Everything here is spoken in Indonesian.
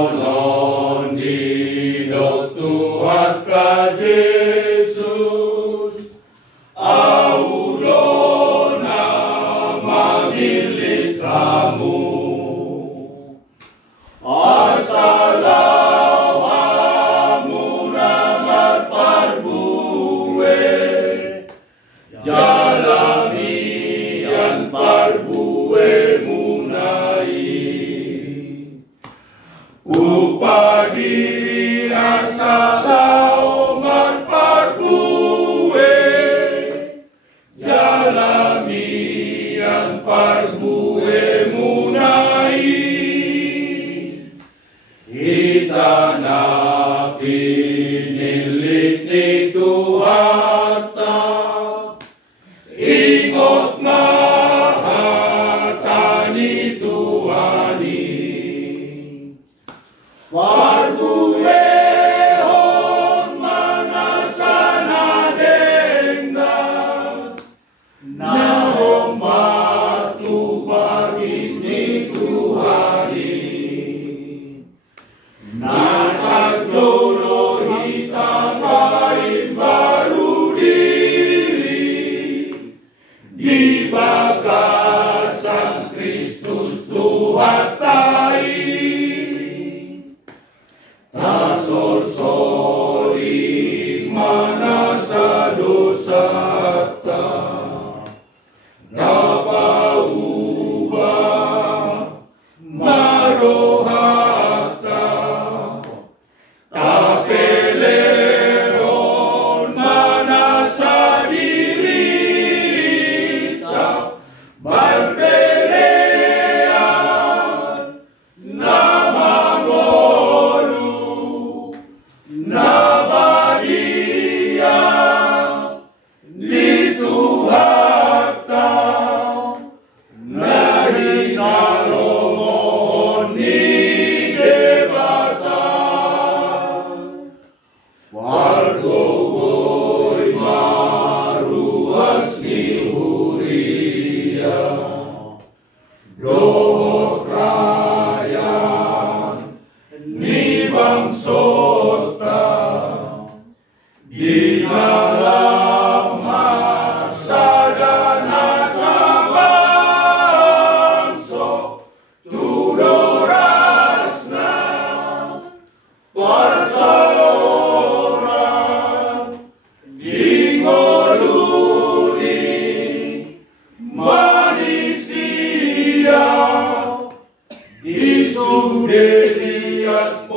Non hidup Tuhan ka Yesus, audo nama milik kamu. Asalau amunangan parbue, jalamian parbue munai. Upah diri asalau man parbue, jalamian parbue munai. Itana pinilit ni Tuhata, ingot mahatani Tuhani. Warsuehon manasana dengda, nahom batu bagi ni Tuhani. Nasa jodoh hitam lain baru diri, di bagasan Kristus Tuhan tai. Tasol-soli manasa dosata, tapaubah marohata, tapeleon manasa dirita, barpelean namangolu, nabadia ni Tuhata, nahinalomohon ni debata. Wargogoy maruas ni huria, dohot rayan ni bangsota, di dalam masa dan bangso tudorasna parsaoran ingoluni manusia isude liat